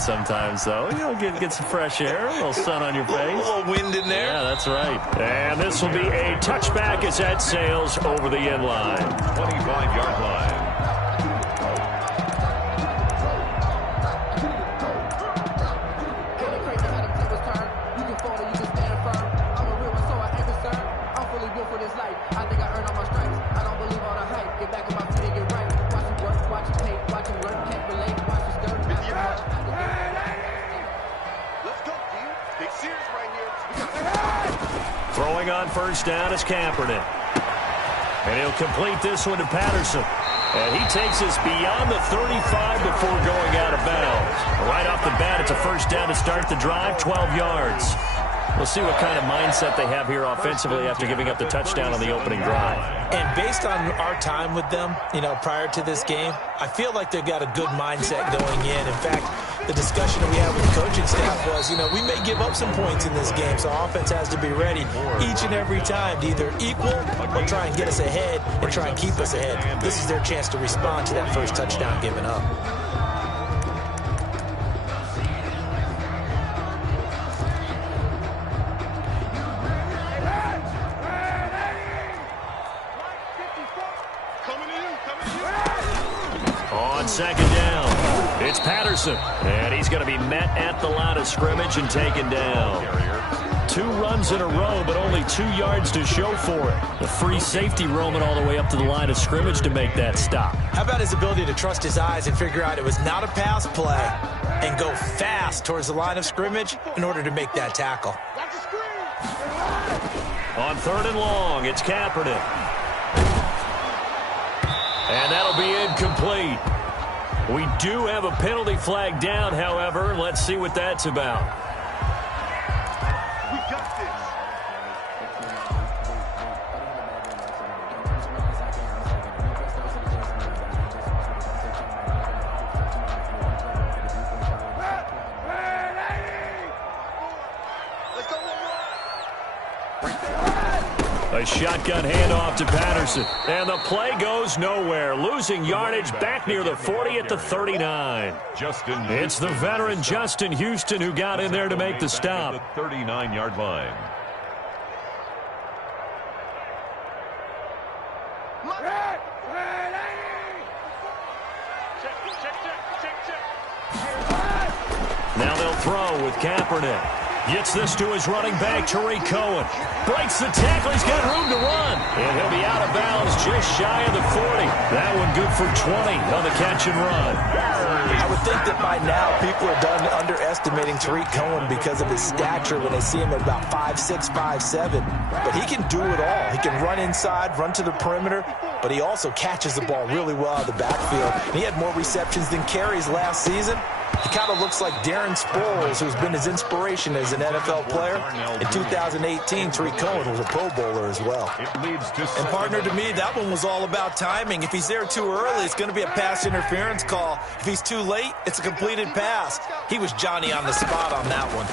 Sometimes, though, get some fresh air, a little sun on your face. A little wind in there. Yeah, that's right. And this will be a touchback as that sails over the end line. 25-yard line. Throwing on first down is Kaepernick. And he'll complete this one to Patterson. And he takes us beyond the 35 before going out of bounds. Right off the bat, it's a first down to start the drive, 12 yards. We'll see what kind of mindset they have here offensively after giving up the touchdown on the opening drive. And based on our time with them, prior to this game, I feel like they've got a good mindset going in. In fact, the discussion that we had with the coaching staff was, we may give up some points in this game, so offense has to be ready each and every time to either equal or try and get us ahead and try and keep us ahead. This is their chance to respond to that first touchdown given up. On second down, it's Patterson. And he's going to be met at the line of scrimmage and taken down. 2 runs in a row, but only 2 yards to show for it. The free safety roaming all the way up to the line of scrimmage to make that stop. How about his ability to trust his eyes and figure out it was not a pass play and go fast towards the line of scrimmage in order to make that tackle. On 3rd and long, it's Kaepernick. And that'll be incomplete. We do have a penalty flag down, however. Let's see what that's about. We got this. Let's go, A shotgun handoff to Patterson. And the play goes nowhere. Losing yardage back near the 40 at the 39. It's the veteran Justin Houston who got in there to make the stop. The 39-yard line. Now they'll throw with Kaepernick. Gets this to his running back, Tariq Cohen. Breaks the tackle. He's got room to run. And he'll be out of bounds just shy of the 40. That one good for 20 on the catch and run. I would think that by now people are done underestimating Tariq Cohen because of his stature when they see him at about 5'6", 5'7". But he can do it all. He can run inside, run to the perimeter, but he also catches the ball really well out of the backfield. And he had more receptions than carries last season. He kind of looks like Darren Sproles, who's been his inspiration as an NFL player. In 2018, Tariq Cohen was a Pro Bowler as well. And partner, to me, that one was all about timing. If he's there too early, it's going to be a pass interference call. If he's too late, it's a completed pass. He was Johnny on the spot on that one.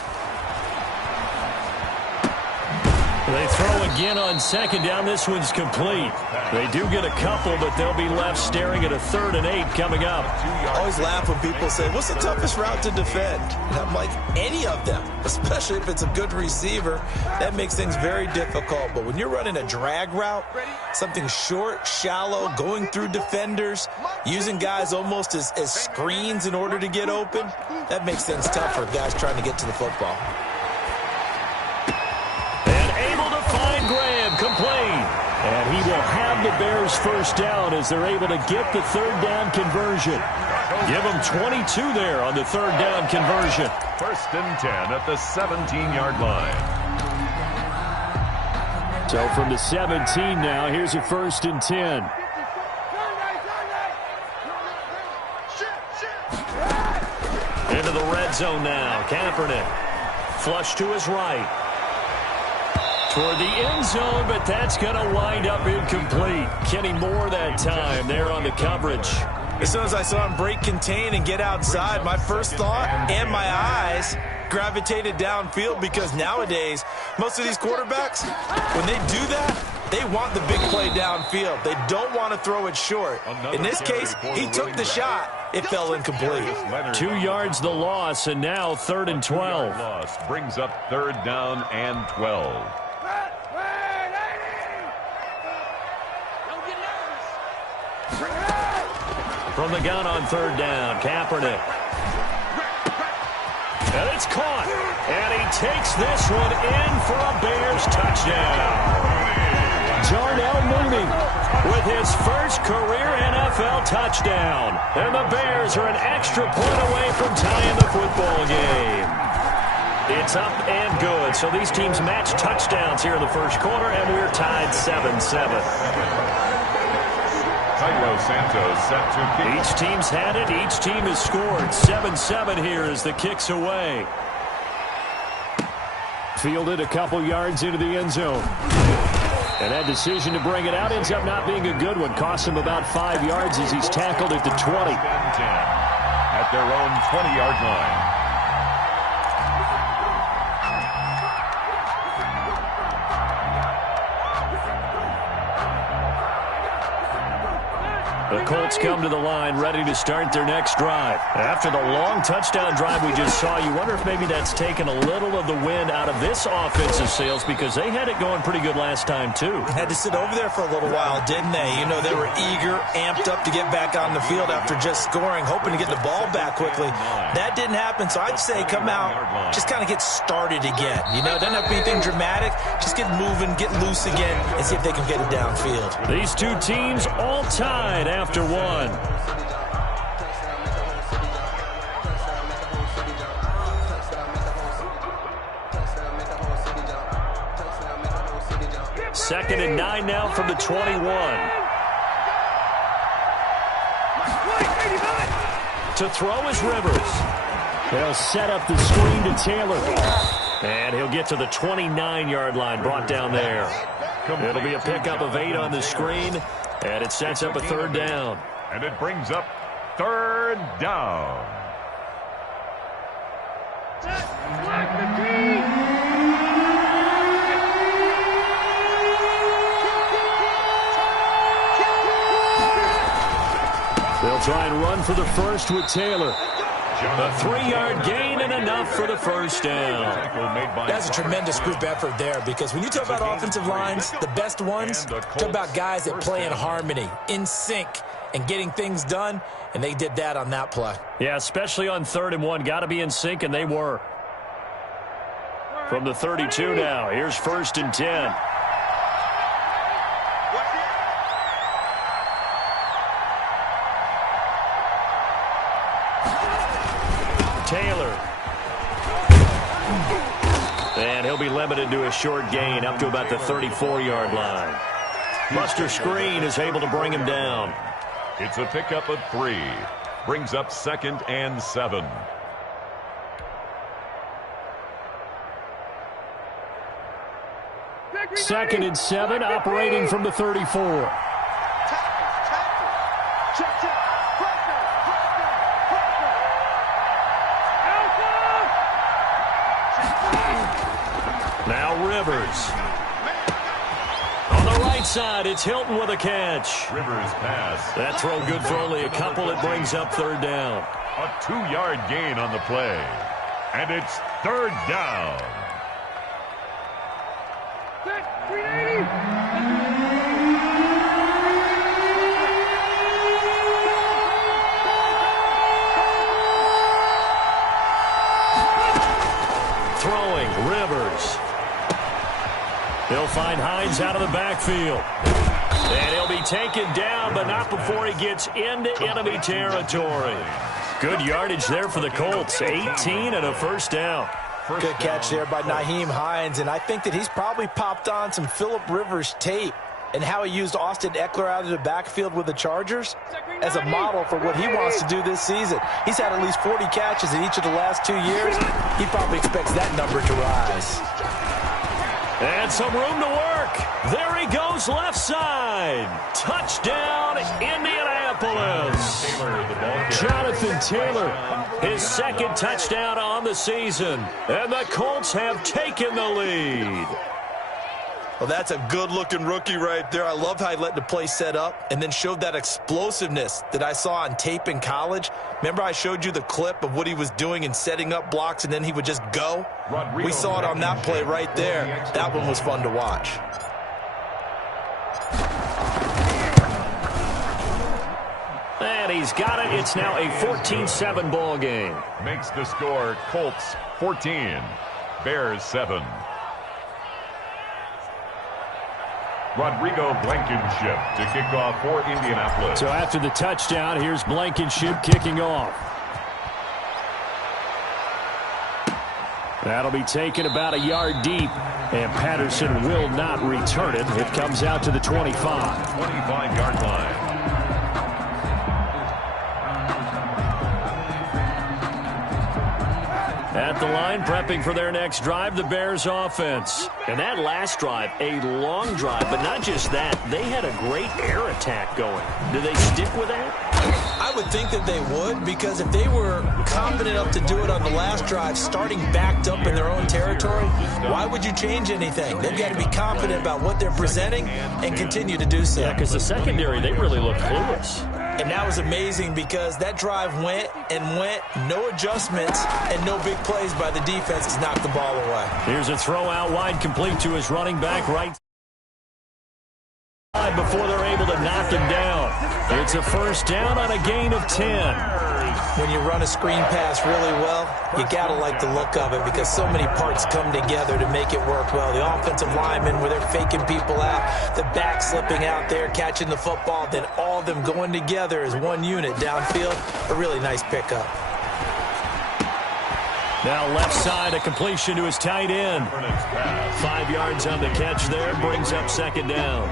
They throw again on second down. This one's complete. They do get a couple, but they'll be left staring at a 3rd and 8 coming up. I always laugh when people say, what's the toughest route to defend? And I'm like, any of them, especially if it's a good receiver. That makes things very difficult. But when you're running a drag route, something short, shallow, going through defenders, using guys almost as screens in order to get open, that makes things tough for guys trying to get to the football. Graham complete. And he will have the Bears first down as they're able to get the 3rd down conversion. Give them 22 there on the 3rd down conversion. 1st and 10 at the 17-yard line. So from the 17 now, here's a 1st and 10. Into the red zone now. Kaepernick. Flush to his right. Toward the end zone, but that's going to wind up incomplete. Kenny Moore that time there on the coverage. As soon as I saw him break contain and get outside, my first thought and my eyes gravitated downfield, because nowadays, most of these quarterbacks, when they do that, they want the big play downfield. They don't want to throw it short. In this case, he took the shot. It fell incomplete. 2 yards the loss, and now 3rd and 12. Loss brings up 3rd down and 12. From the gun on 3rd down, Kaepernick. And it's caught. And he takes this one in for a Bears touchdown. Jarnell Mooney with his first career NFL touchdown. And the Bears are an extra point away from tying the football game. It's up and good. So these teams match touchdowns here in the first quarter, and we're tied 7-7. Santos set to kick. Each team's had it. Each team has scored. 7-7 here as the kick's away. Fielded a couple yards into the end zone. And that decision to bring it out ends up not being a good one. Costs him about 5 yards as he's tackled at the 20. 10 at their own 20-yard line. The Colts come to the line ready to start their next drive. After the long touchdown drive we just saw, you wonder if maybe that's taken a little of the wind out of this offensive sails, because they had it going pretty good last time too. Had to sit over there for a little while, didn't they? You know, they were eager, amped up to get back on the field after just scoring, hoping to get the ball back quickly. That didn't happen, so I'd say come out, just kind of get started again. You know, it doesn't have to be anything dramatic. Just get moving, get loose again, and see if they can get it downfield. These two teams all tied after one. Second and 9 now from the 21. To throw is Rivers. They'll set up the screen to Taylor. And he'll get to the 29-yard line, brought down there. It'll be a pickup of 8 on the screen, and it sets up a 3rd down. And it brings up 3rd down. They'll try and run for the first with Taylor. A 3-yard gain and enough for the first down. That's a tremendous group effort there, because when you talk about offensive lines, the best ones, talk about guys that play in harmony, in sync, and getting things done, and they did that on that play. Yeah, especially on 3rd and 1. Got to be in sync, and they were. From the 32 now, here's 1st and 10. Taylor. And he'll be limited to a short gain up to about the 34-yard line. Buster Screen is able to bring him down. It's a pickup of 3. Brings up 2nd and 7. Second and 7, operating from the 34. Now Rivers. On the right side, it's Hilton with a catch. Rivers pass. That throw good for only a couple. It brings up 3rd down. A 2-yard gain on the play. And it's 3rd down. Throwing, Rivers. He'll find Hines out of the backfield. And he'll be taken down, but not before he gets into enemy territory. Good yardage there for the Colts. 18 and a 1st down. Good catch there by Nyheim Hines, and I think that he's probably popped on some Phillip Rivers tape and how he used Austin Eckler out of the backfield with the Chargers as a model for what he wants to do this season. He's had at least 40 catches in each of the last 2 years. He probably expects that number to rise. And some room to work. There he goes left side. Touchdown, Indianapolis. Indianapolis. Jonathan Taylor, his second touchdown on the season. And the Colts have taken the lead. Well, that's a good-looking rookie right there. I love how he let the play set up and then showed that explosiveness that I saw on tape in college. Remember I showed you the clip of what he was doing and setting up blocks, and then he would just go? We saw it on that play right there. That one was fun to watch. And he's got it. It's now a 14-7 ball game. Makes the score Colts 14, Bears 7. Rodrigo Blankenship to kick off for Indianapolis. So after the touchdown, here's Blankenship kicking off. That'll be taken about a yard deep, and Patterson will not return it. It comes out to the 25. 25-yard line. At the line, prepping for their next drive, the Bears offense. And that last drive, a long drive, but not just that. They had a great air attack going. Do they stick with that? I would think that they would, because if they were confident enough to do it on the last drive, starting backed up in their own territory, why would you change anything? They've got to be confident about what they're presenting and continue to do so. Yeah, because the secondary, they really look clueless. And that was amazing because that drive went and went, no adjustments and no big plays by the defense has knocked the ball away. Here's a throw out wide, complete to his running back right side before they're able to knock him down. It's a first down on a gain of 10. When you run a screen pass really well, you got to like the look of it because so many parts come together to make it work well. The offensive linemen, where they're faking people out, the back slipping out there, catching the football, then all of them going together as one unit downfield. A really nice pickup. Now left side, a completion to his tight end. 5 yards on the catch there, brings up second down.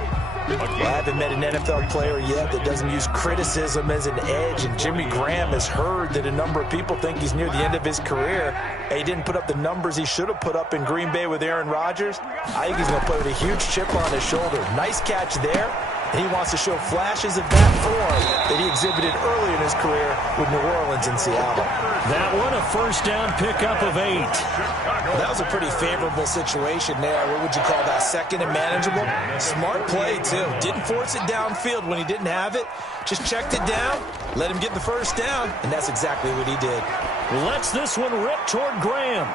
Well, I haven't met an NFL player yet that doesn't use criticism as an edge, and Jimmy Graham has heard that a number of people think he's near the end of his career. He didn't put up the numbers he should have put up in Green Bay with Aaron Rodgers. I think he's going to play with a huge chip on his shoulder. Nice catch there. He wants to show flashes of that form that he exhibited early in his career with New Orleans and Seattle. That one, a first down pickup of 8. Well, that was a pretty favorable situation there. What would you call that? Second and manageable? Smart play, too. Didn't force it downfield when he didn't have it. Just checked it down, let him get the first down, and that's exactly what he did. Lets this one rip toward Graham.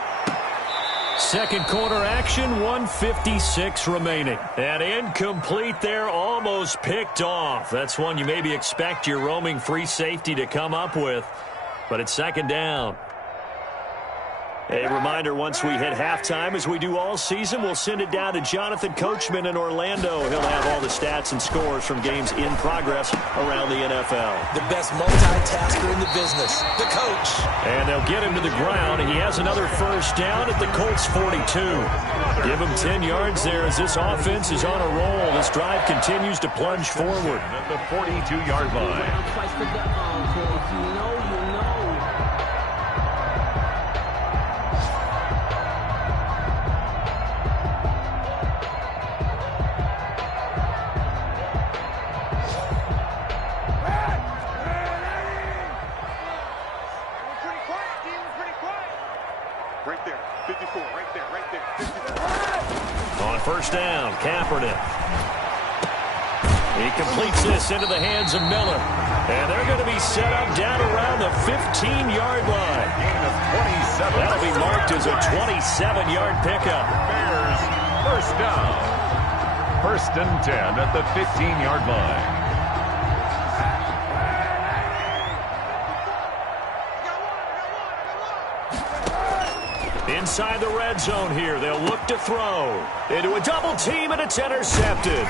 Second quarter action, 1:56 remaining. And incomplete there, almost picked off. That's one you maybe expect your roaming free safety to come up with. But it's second down. A reminder, once we hit halftime, as we do all season, we'll send it down to Jonathan Coachman in Orlando. He'll have all the stats and scores from games in progress around the NFL. The best multitasker in the business, the coach. And they'll get him to the ground. He has another first down at the Colts 42. Give him 10 yards there as this offense is on a roll. This drive continues to plunge forward. At the 42-yard line. First down, Kaepernick. He completes this into the hands of Miller. And they're going to be set up down around the 15-yard line. That'll be marked as a 27-yard pickup. Bears first down. First and 10 at the 15-yard line. Inside the red zone here, they'll look to throw. Into a double team, and it's intercepted.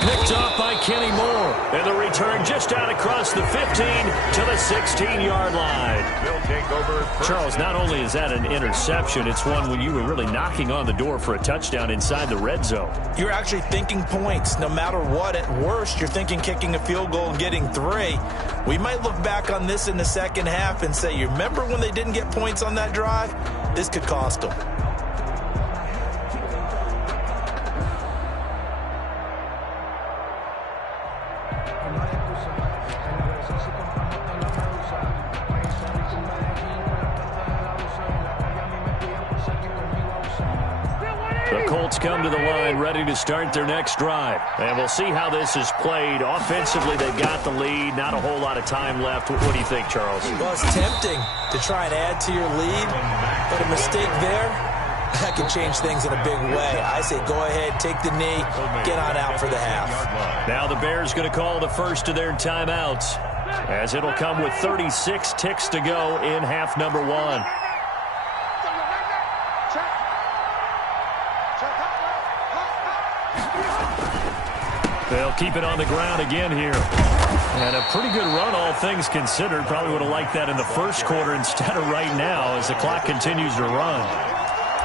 Picked off by Kenny Moore. And the return just out across the 15 to the 16-yard line. They'll take over. Charles, not only is that an interception, it's one when you were really knocking on the door for a touchdown inside the red zone. You're actually thinking points no matter what. At worst, you're thinking kicking a field goal and getting 3. We might look back on this in the second half and say, you remember when they didn't get points on that drive? This could cost them. Colts come to the line ready to start their next drive. And we'll see how this is played. Offensively, they've got the lead. Not a whole lot of time left. What do you think, Charles? Well, it's tempting to try and add to your lead, but a mistake there, that can change things in a big way. I say go ahead, take the knee, get on out for the half. Now the Bears going to call the first of their timeouts, as it'll come with 36 ticks to go in half number one. They'll keep it on the ground again here. And a pretty good run, all things considered. Probably would have liked that in the first quarter instead of right now as the clock continues to run.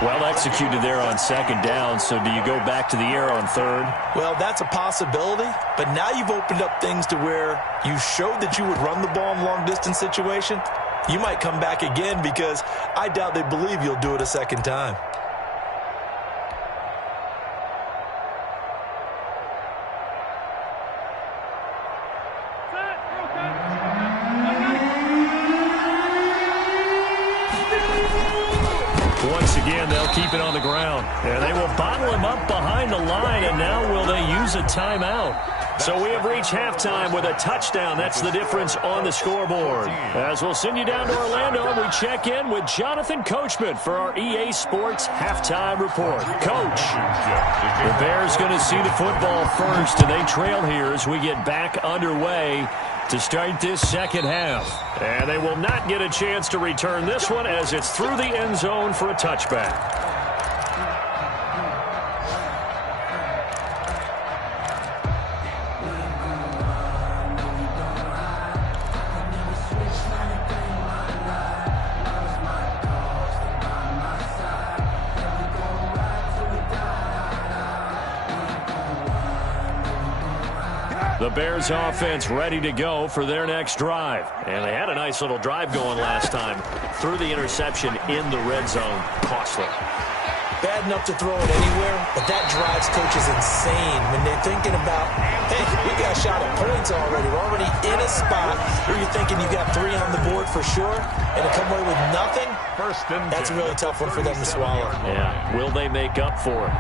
Well executed there on second down. So do you go back to the air on third? Well, that's a possibility. But now you've opened up things to where you showed that you would run the ball in long-distance situation. You might come back again because I doubt they believe you'll do it a second time. Once again, they'll keep it on the ground. And they will bottle him up behind the line, and now will they use a timeout? So we have reached halftime with a touchdown. That's the difference on the scoreboard. As we'll send you down to Orlando, we check in with Jonathan Coachman for our EA Sports Halftime Report. Coach, the Bears going to see the football first, and they trail here as we get back underway to start this second half. And they will not get a chance to return this one as it's through the end zone for a touchback. The Bears offense ready to go for their next drive. And they had a nice little drive going last time. Threw the interception in the red zone. Costly. Bad enough to throw it anywhere, but that drives coaches insane when they're thinking about, hey, we got a shot at points already. We're already in a spot where you're thinking you got 3 on the board for sure, and to come away with nothing, that's a really tough one for them to swallow. Yeah, will they make up for it?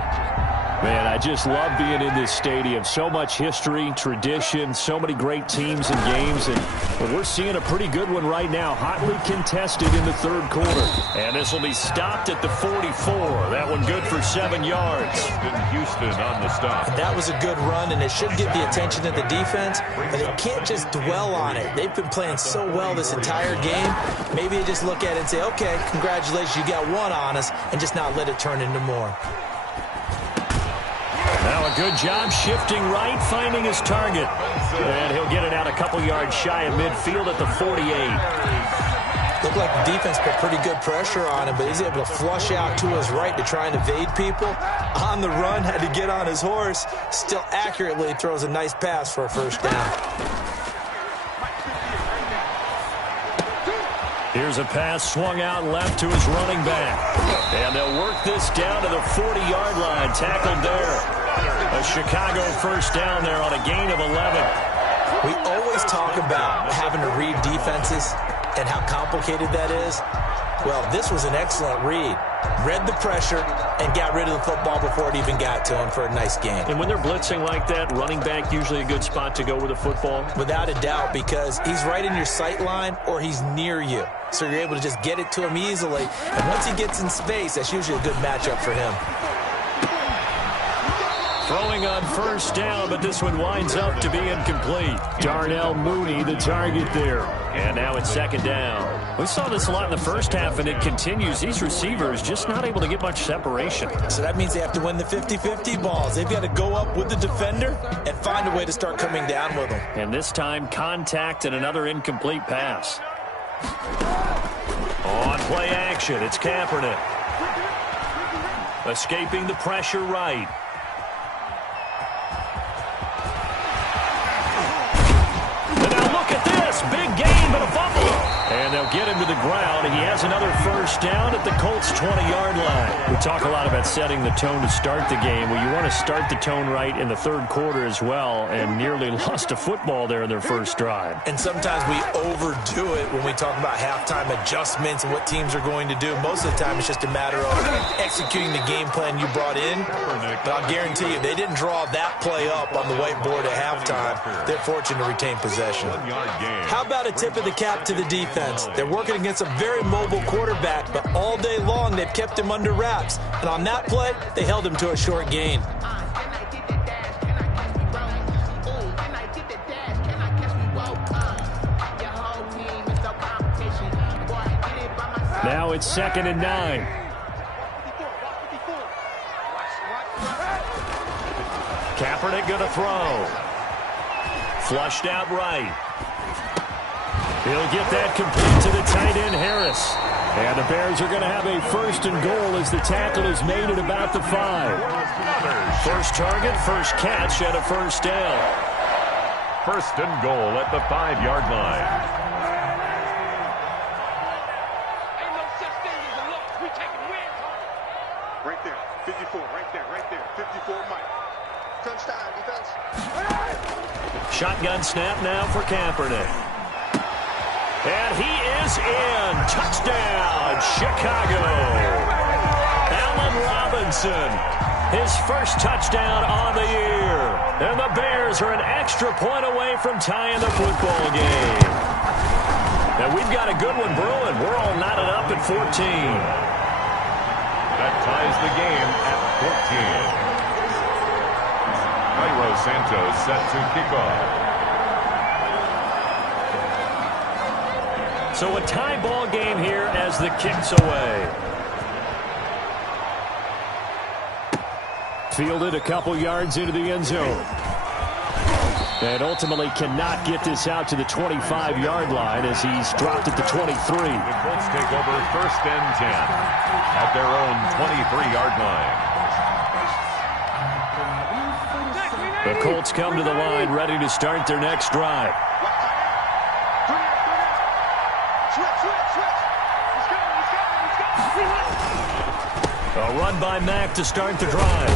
Man, I just love being in this stadium. So much history, tradition, so many great teams and games, and we're seeing a pretty good one right now. Hotly contested in the third quarter. And this will be stopped at the 44. That one good for 7 yards. Houston on the stop. And that was a good run, and it should get the attention of the defense, but they can't just dwell on it. They've been playing so well this entire game. Maybe they just look at it and say, okay, congratulations, you got 1 on us, and just not let it turn into more. Now a good job shifting right, finding his target. And he'll get it out a couple yards shy of midfield at the 48. Looked like the defense put pretty good pressure on him, but he's able to flush out to his right to try and evade people. On the run, had to get on his horse. Still accurately throws a nice pass for a first down. Here's a pass swung out left to his running back. And they'll work this down to the 40-yard line. Tackled there. A Chicago first down there on a gain of 11. We always talk about having to read defenses and how complicated that is. Well, this was an excellent read. Read the pressure and got rid of the football before it even got to him for a nice game. And when they're blitzing like that, running back usually a good spot to go with the football? Without a doubt, because he's right in your sight line or he's near you. So you're able to just get it to him easily. And once he gets in space, that's usually a good matchup for him. Throwing on first down, but this one winds up to be incomplete. Darnell Mooney, the target there. And now it's second down. We saw this a lot in the first half, and it continues. These receivers just not able to get much separation. So that means they have to win the 50-50 balls. They've got to go up with the defender and find a way to start coming down with them. And this time, contact and another incomplete pass. On play action, it's Kaepernick. Escaping the pressure right. And now look at this. Big gain, but a fumble. And they'll get him to the ground. He has another first down at the Colts' 20-yard line. We talk a lot about setting the tone to start the game. Well, you want to start the tone right in the third quarter as well, and nearly lost a football there in their first drive. And sometimes we overdo it when we talk about halftime adjustments and what teams are going to do. Most of the time, it's just a matter of executing the game plan you brought in. But I'll guarantee you, if they didn't draw that play up on the whiteboard at halftime, they're fortunate to retain possession. How about a tip of the cap to the defense? They're working against a very mobile quarterback, but all day long they've kept him under wraps. And on that play, they held him to a short gain. Now it's 2nd and 9. Kaepernick going to throw. Flushed out right. He'll get that complete to the tight end, Harris. And the Bears are going to have a 1st and goal as the tackle is made at about the 5. First target, first catch, and a first down. 1st and goal at the 5-yard line. Ain't no such thing as a loss. We taking wins home. Right there, 54, right there, 54, Mike. Touchdown, defense. Shotgun snap now for Kaepernick. And he is in. Touchdown, Chicago. Allen Robinson, his first touchdown on the year. And the Bears are an extra point away from tying the football game. And we've got a good one brewing. We're all knotted up at 14. That ties the game at 14. Cairo Santos set to kick off. So a tie ball game here as the kick's away. Fielded a couple yards into the end zone. And ultimately cannot get this out to the 25-yard line as he's dropped at the 23. The Colts take over 1st and 10 at their own 23-yard line. The Colts come to the line ready to start their next drive. A run by Mack to start the drive.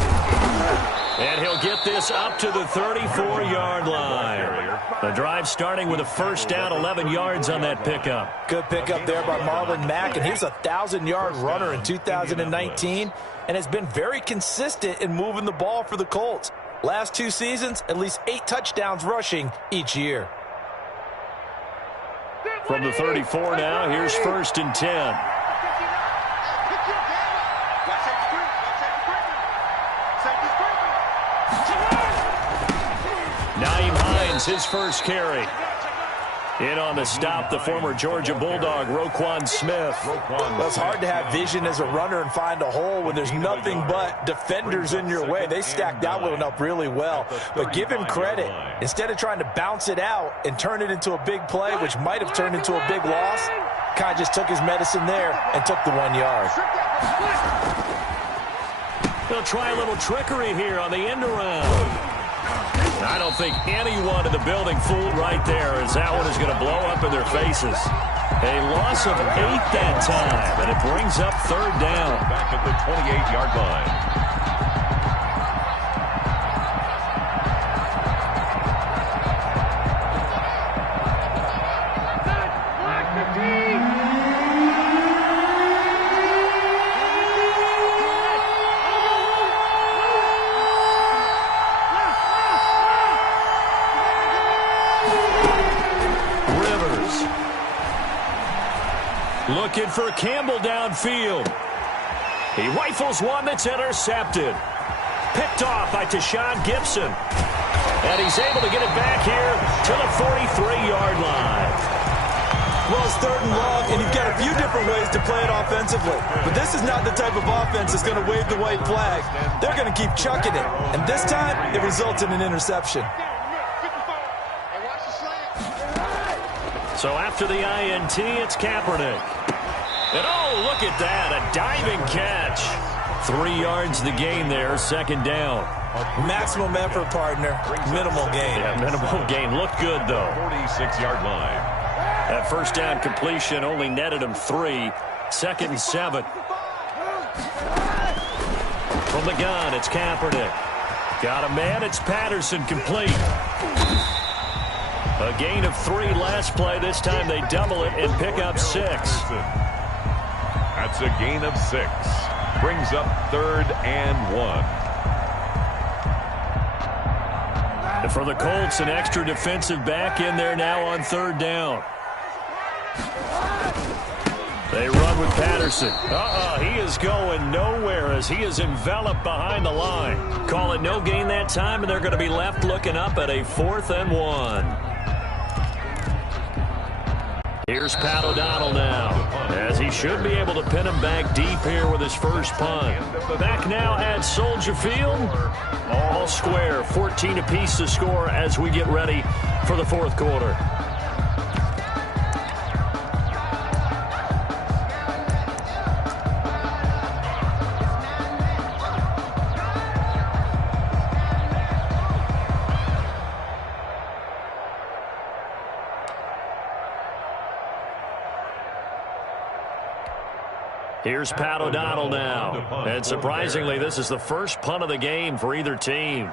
And he'll get this up to the 34-yard line. The drive starting with a first down, 11 yards on that pickup. Good pickup there by Marlon Mack, and he's a 1,000-yard runner in 2019 and has been very consistent in moving the ball for the Colts. Last 2 seasons, at least 8 touchdowns rushing each year. From the 34 now, here's 1st and 10. His first carry. In on the stop, the former Georgia Bulldog, Roquan Smith. Well, it's hard to have vision as a runner and find a hole when there's nothing but defenders in your way. They stacked that one up really well. But give him credit. Instead of trying to bounce it out and turn it into a big play, which might have turned into a big loss, kind of just took his medicine there and took the 1 yard. They'll try a little trickery here on the end around. I don't think anyone in the building fooled right there, as that one is going to blow up in their faces. A loss of 8 that time, and it brings up 3rd down. Back at the 28-yard line. Looking for Campbell downfield. He rifles one that's intercepted. Picked off by Tashawn Gibson. And he's able to get it back here to the 43-yard line. Well, it's 3rd and long, and you've got a few different ways to play it offensively. But this is not the type of offense that's going to wave the white flag. They're going to keep chucking it. And this time, it results in an interception. So after the INT, it's Kaepernick. And oh, look at that, a diving catch. 3 yards the gain there, 2nd down. Maximum effort, partner. Minimal gain. Yeah, minimal gain. Looked good, though. 46-yard line. That first down completion only netted him 3. 2nd and 7. From the gun, it's Kaepernick. Got a man, it's Patterson, complete. A gain of 3 last play. This time they double it and pick up 6. That's a gain of 6. Brings up 3rd and 1. And for the Colts, an extra defensive back in there now on 3rd down. They run with Patterson. He is going nowhere as he is enveloped behind the line. Call it no gain that time, and they're going to be left looking up at a 4th and 1. Here's Pat O'Donnell now, as he should be able to pin him back deep here with his first punt. Back now at Soldier Field. All square, 14 apiece to score as we get ready for the 4th quarter. Here's Pat O'Donnell now. And surprisingly, this is the first punt of the game for either team.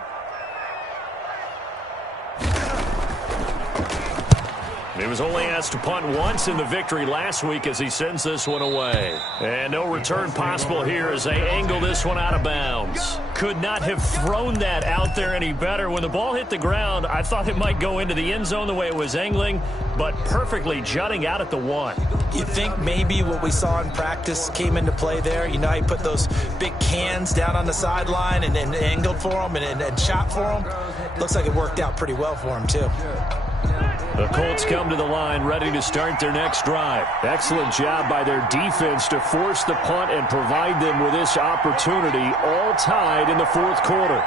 He was only asked to punt once in the victory last week as he sends this one away. And no return possible here as they angle this one out of bounds. Could not have thrown that out there any better. When the ball hit the ground, I thought it might go into the end zone the way it was angling, but perfectly jutting out at the 1. You think maybe what we saw in practice came into play there? You know how you put those big cans down on the sideline and angled for them and shot for them? Looks like it worked out pretty well for him, too. The Colts come to the line ready to start their next drive. Excellent job by their defense to force the punt and provide them with this opportunity, all tied in the 4th quarter.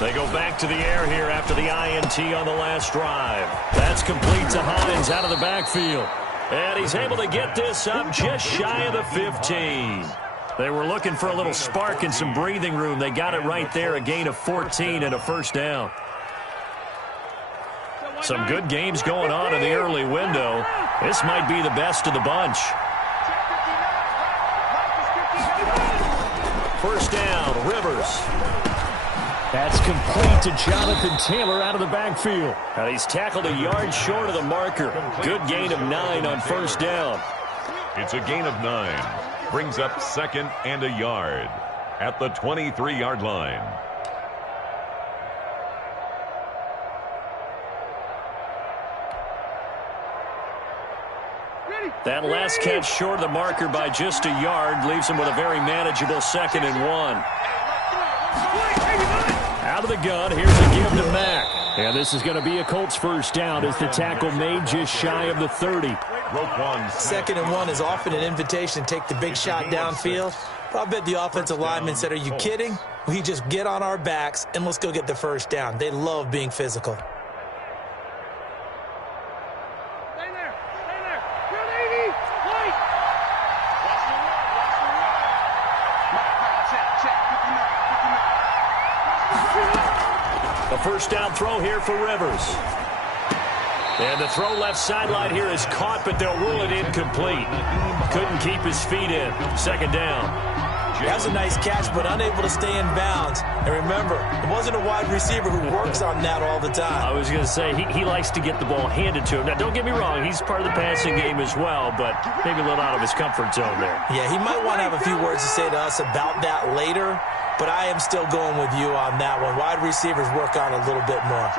They go back to the air here after the INT on the last drive. That's complete to Hines out of the backfield. And he's able to get this up just shy of the 15. They were looking for a little spark and some breathing room. They got it right there, a gain of 14 and a first down. Some good games going on in the early window. This might be the best of the bunch. First down, Rivers. That's complete to Jonathan Taylor out of the backfield. And he's tackled a yard short of the marker. Good gain of 9 on first down. It's a gain of 9. Brings up 2nd and a yard at the 23-yard line. That last catch short of the marker by just a yard leaves him with a very manageable 2nd and 1. Out of the gun, here's a give to Mack. And this is going to be a Colts first down as the tackle made just shy of the 30. 2nd and 1 is often an invitation to take the big shot downfield. But I bet the offensive lineman said, are you kidding? We just get on our backs and let's go get the first down. They love being physical. Stay there. Stay there. Good, 80. Wait. The first down throw here for Rivers. And the throw left sideline here is caught, but they'll rule it incomplete. Couldn't keep his feet in. 2nd down. That's a nice catch, but unable to stay in bounds. And remember, it wasn't a wide receiver who works on that all the time. I was going to say, he likes to get the ball handed to him. Now, don't get me wrong, he's part of the passing game as well, but maybe a little out of his comfort zone there. Yeah, he might want to have a few words to say to us about that later, but I am still going with you on that one. Wide receivers work on a little bit more.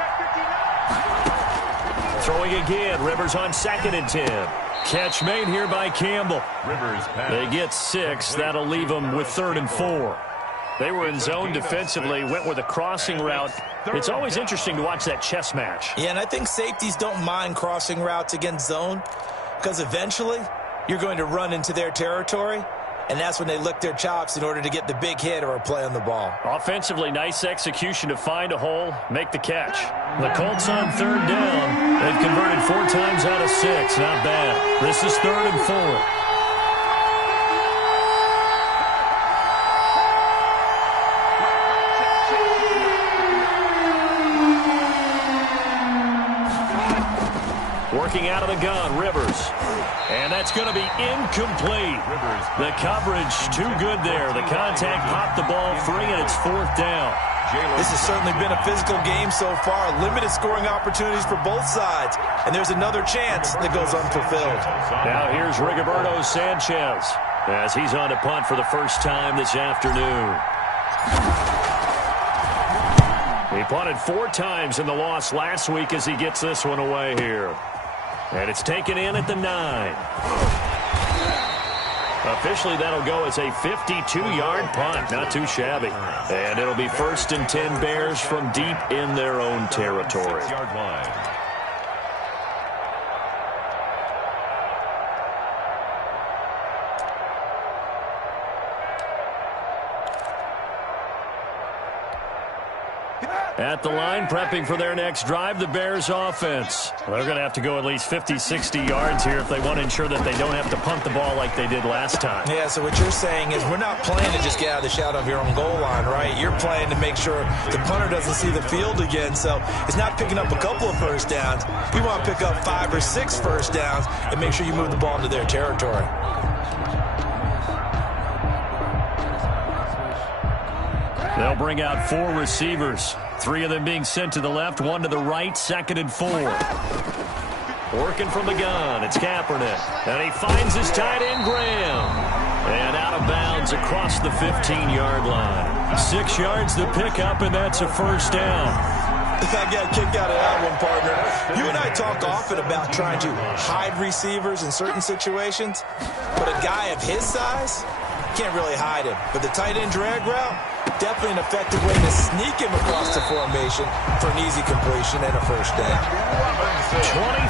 Throwing again, Rivers on 2nd and 10. Catch made here by Campbell. Rivers pass. They get 6. That'll leave them with 3rd and 4. They were in zone defensively, went with a crossing route. It's always interesting to watch that chess match. Yeah, and I think safeties don't mind crossing routes against zone because eventually you're going to run into their territory, and that's when they lick their chops in order to get the big hit or a play on the ball. Offensively, nice execution to find a hole, make the catch. The Colts on 3rd down. They've converted 4 times out of 6. Not bad. This is 3rd and 4. Working out of the gun, Rivers. And that's going to be incomplete. The coverage too good there. The contact popped the ball free, and it's 4th down. This has certainly been a physical game so far. Limited scoring opportunities for both sides. And there's another chance that goes unfulfilled. Now here's Rigoberto Sanchez as he's on to punt for the first time this afternoon. He punted 4 times in the loss last week as he gets this one away here. And it's taken in at the 9. Officially, that'll go as a 52-yard punt. Not too shabby. And it'll be 1st and 10 Bears from deep in their own territory. 6-yard line. At the line, prepping for their next drive, the Bears offense. Well, they're going to have to go at least 50, 60 yards here if they want to ensure that they don't have to punt the ball like they did last time. Yeah, so what you're saying is we're not playing to just get out of the shadow of your own goal line, right? You're playing to make sure the punter doesn't see the field again. So it's not picking up a couple of first downs. You want to pick up 5 or 6 first downs and make sure you move the ball into their territory. They'll bring out 4 receivers. 3 of them being sent to the left, 1 to the right, 2nd and 4. Working from the gun, it's Kaepernick. And he finds his tight end, Graham. And out of bounds across the 15-yard line. 6 yards to pick up, and that's a first down. I got a kick out of that one, partner. You and I talk often about trying to hide receivers in certain situations, but a guy of his size can't really hide him. But the tight end drag route, definitely an effective way to sneak him across the formation for an easy completion and a first down.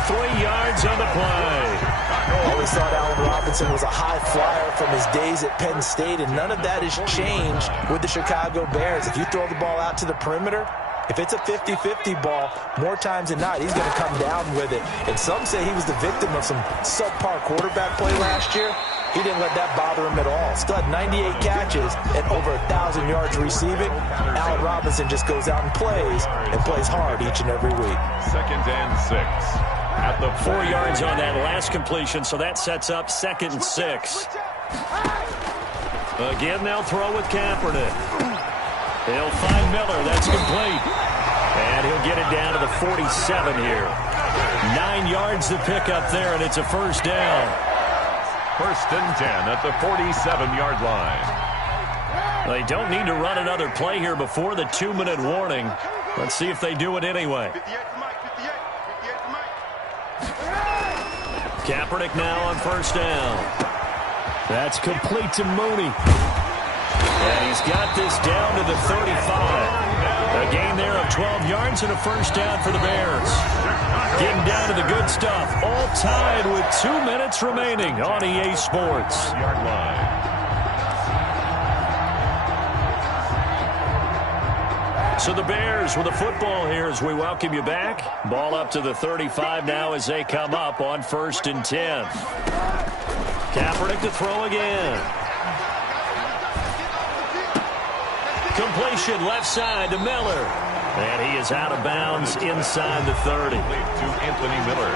23 yards on the play. Always thought Allen Robinson was a high flyer from his days at Penn State, and none of that has changed with the Chicago Bears. If you throw the ball out to the perimeter, if it's a 50-50 ball, more times than not, he's going to come down with it. And some say he was the victim of some subpar quarterback play last year. He didn't let that bother him at all. Still had 98 catches and over 1,000 yards receiving. Allen Robinson just goes out and plays hard each and every week. 2nd and 6. At the 4 yards on that last completion, so that sets up 2nd and 6. Again, they'll throw with Kaepernick. He'll find Miller. That's complete. And he'll get it down to the 47 here. 9 yards to pick up there, and it's a first down. 1st and 10 at the 47-yard line. They don't need to run another play here before the 2-minute warning. Let's see if they do it anyway. 58 to Mike, 58 to Mike. Kaepernick now on first down. That's complete to Mooney. And he's got this down to the 35. A gain there of 12 yards and a first down for the Bears. Getting down to the good stuff. All tied with 2 minutes remaining on EA Sports. Yard line. So the Bears with the football here as we welcome you back. Ball up to the 35 now as they come up on 1st and 10. Kaepernick to throw again. Completion left side to Miller. And he is out of bounds inside the 30. To Anthony Miller.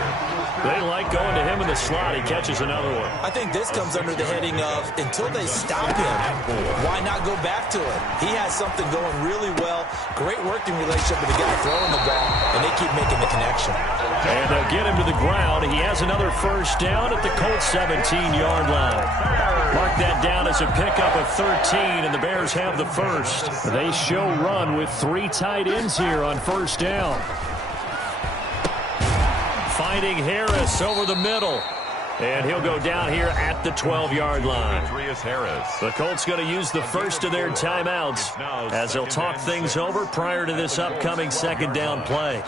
They like going to him in the slot. He catches another one. I think this comes under the heading of until they stop him, why not go back to it? He has something going really well. Great working relationship with the guy throwing the ball, and they keep making the connection. And they'll get him to the ground. He has another first down at the Colts 17-yard line. Mark that down as a pickup of 13, and the Bears have the first. They show run with 3 tight ends here on first down. Finding Harris over the middle. And he'll go down here at the 12-yard line. Harris. The Colts going to use the first of their timeouts as they'll talk things over prior to this upcoming second down play.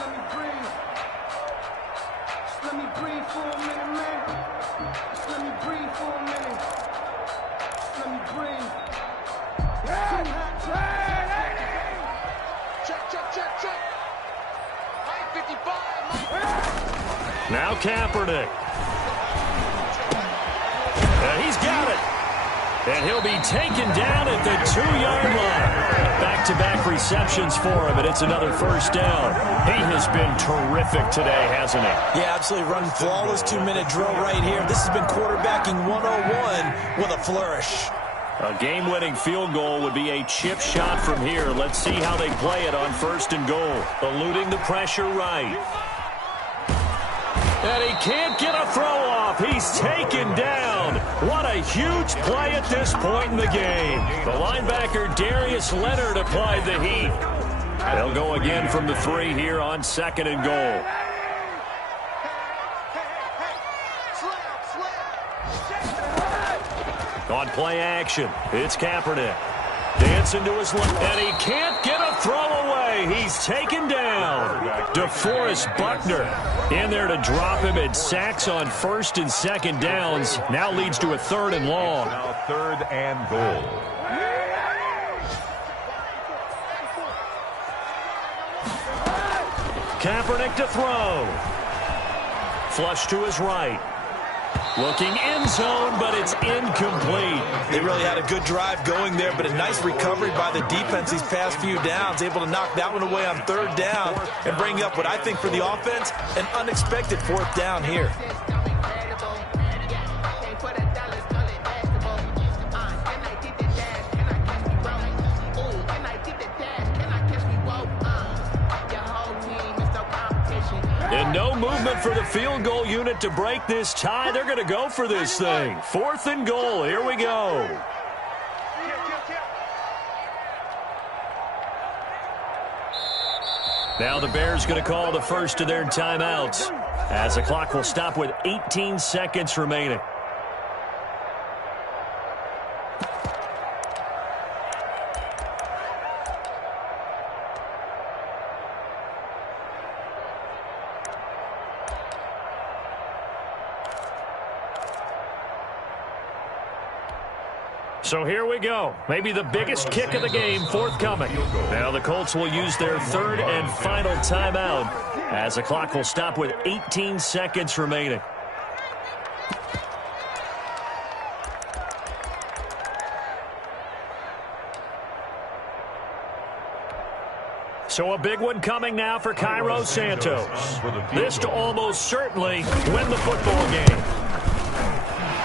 Let me breathe for a minute, man. Let me breathe for a minute. Let me breathe. Check. Mike, 55, Mike. Now Kaepernick. And he's got it. And he'll be taken down at the 2-yard line. Back-to-back receptions for him, and it's another first down. He has been terrific today, hasn't he? Yeah, absolutely. Running flawless 2-minute drill right here. This has been quarterbacking 101 with a flourish. A game-winning field goal would be a chip shot from here. Let's see how they play it on 1st and goal. Eluding the pressure right. And he can't get a throw off. He's taken down. What a huge play at this point in the game. The linebacker Darius Leonard applied the heat. They'll go again from the 3 here on 2nd and goal. On play action, it's Kaepernick. Dancing to his left, and he can't get a throw away. He's taken down. DeForest Buckner in there to drop him, and sacks on 1st and 2nd downs. Now leads to a 3rd and long. Now 3rd and goal. Kaepernick to throw. Flush to his right. Looking end zone, but it's incomplete. They really had a good drive going there, but a nice recovery by the defense these past few downs, able to knock that one away on 3rd down and bring up what I think for the offense, an unexpected 4th down here. And no movement for the field goal unit to break this tie. They're going to go for this thing. 4th and goal. Here we go. Now the Bears going to call the first of their timeouts, as the clock will stop with 18 seconds remaining. So here we go. Maybe the biggest kick of the game forthcoming. Now the Colts will use their 3rd and final timeout, as the clock will stop with 18 seconds remaining. So a big one coming now for Cairo Santos. This to almost certainly win the football game.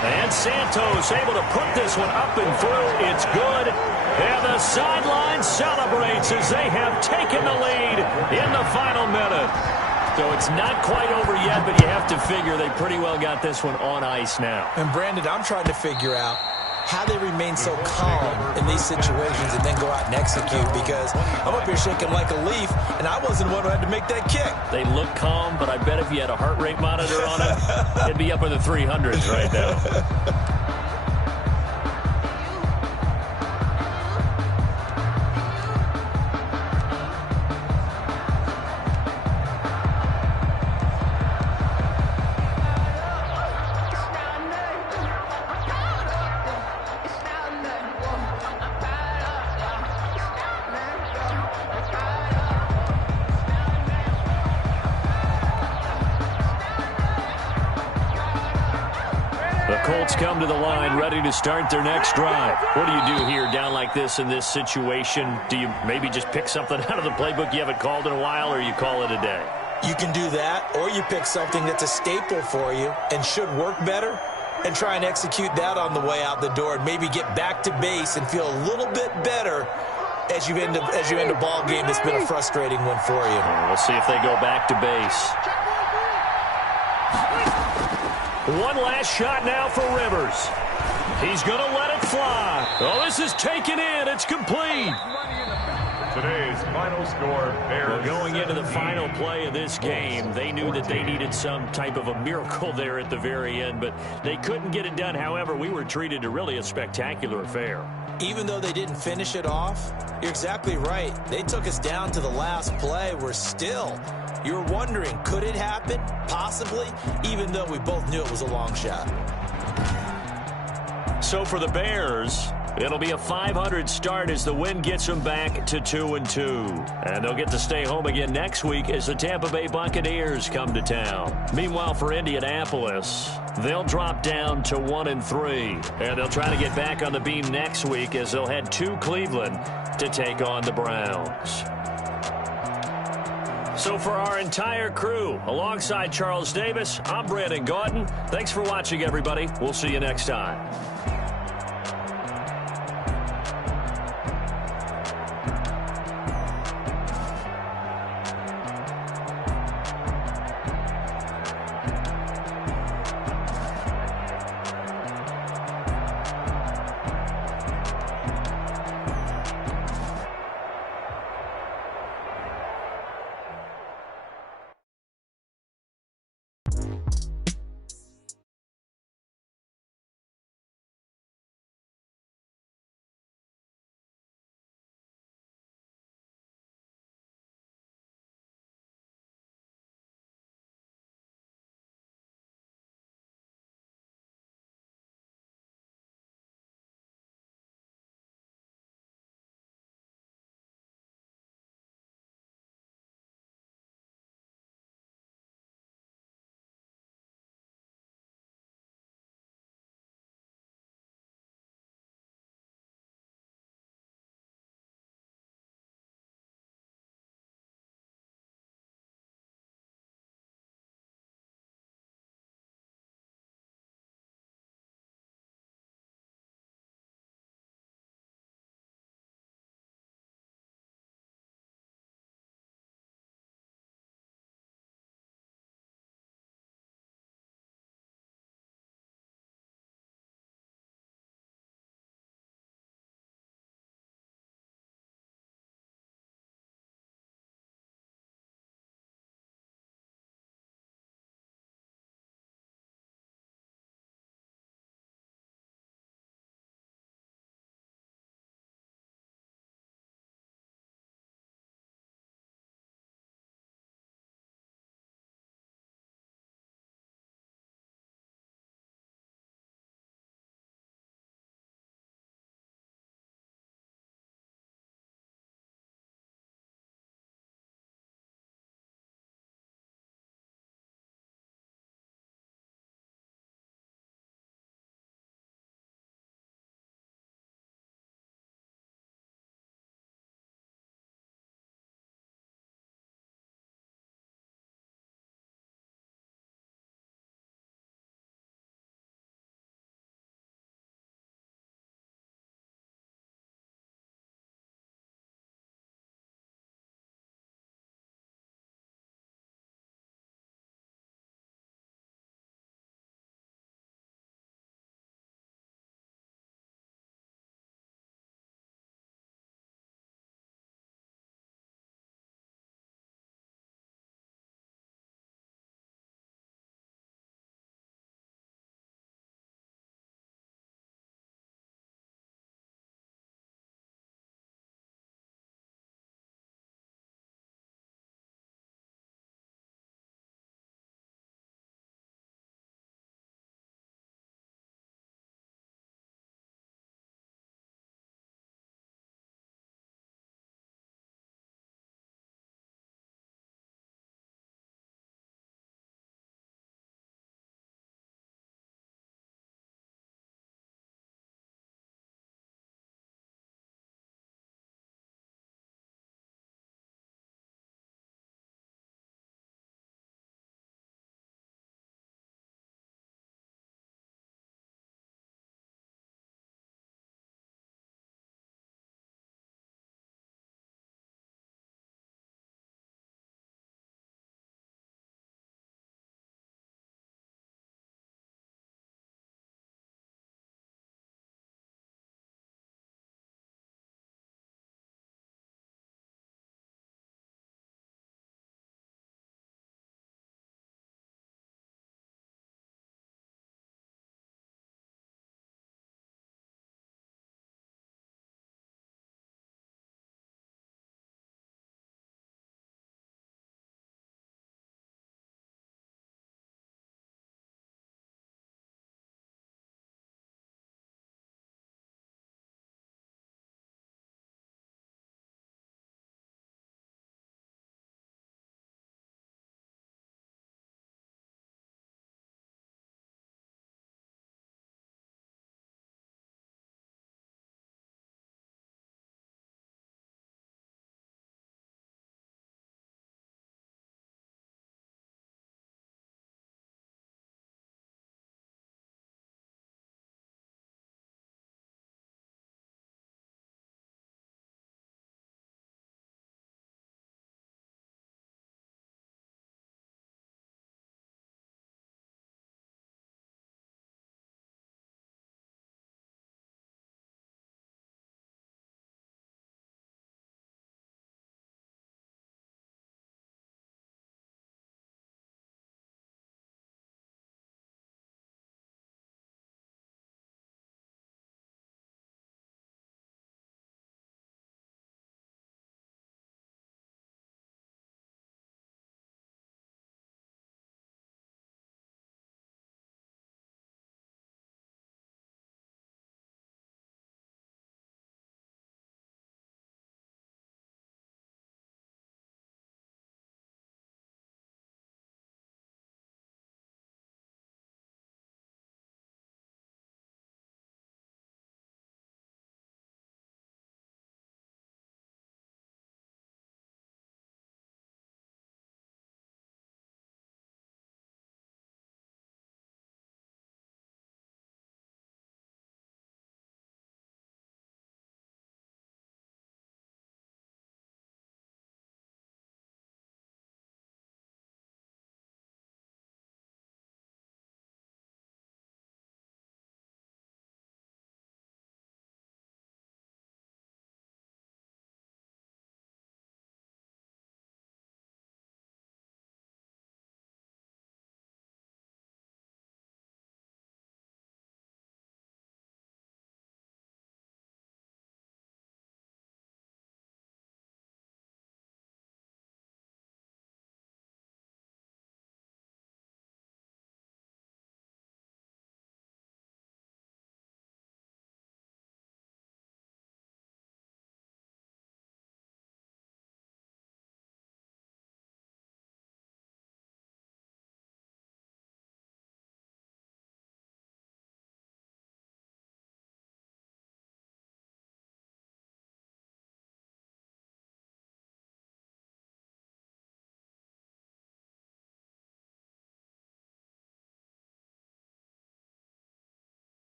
And Santos able to put this one up and through. It's good. And the sideline celebrates as they have taken the lead in the final minute. So it's not quite over yet, but you have to figure they pretty well got this one on ice now. And Brandon, I'm trying to figure out how they remain so calm in these situations and then go out and execute, because I'm up here shaking like a leaf, and I wasn't the one who had to make that kick. They look calm, but I bet if you had a heart rate monitor on it, it'd be up in the 300s right now. Colts come to the line ready to start their next drive. What do you do here down like this in this situation? Do you maybe just pick something out of the playbook you haven't called in a while, or you call it a day? You can do that, or you pick something that's a staple for you and should work better and try and execute that on the way out the door and maybe get back to base and feel a little bit better as you end a ball game that's been a frustrating one for you. We'll see if they go back to base. One last shot now for Rivers. He's going to let it fly. Oh, this is taken in. It's complete. Today's final score, Bears. Well, going into the final play of this game, they knew that they needed some type of a miracle there at the very end, but they couldn't get it done. However, we were treated to really a spectacular affair. Even though they didn't finish it off, you're exactly right. They took us down to the last play. We're still, you're wondering, could it happen? Possibly, even though we both knew it was a long shot. So for the Bears, It'll be a .500 start as the win gets them back to 2-2. And they'll get to stay home again next week as the Tampa Bay Buccaneers come to town. Meanwhile, for Indianapolis, they'll drop down to 1-3. And they'll try to get back on the beam next week as they'll head to Cleveland to take on the Browns. So for our entire crew, alongside Charles Davis, I'm Brandon Gaudin. Thanks for watching, everybody. We'll see you next time.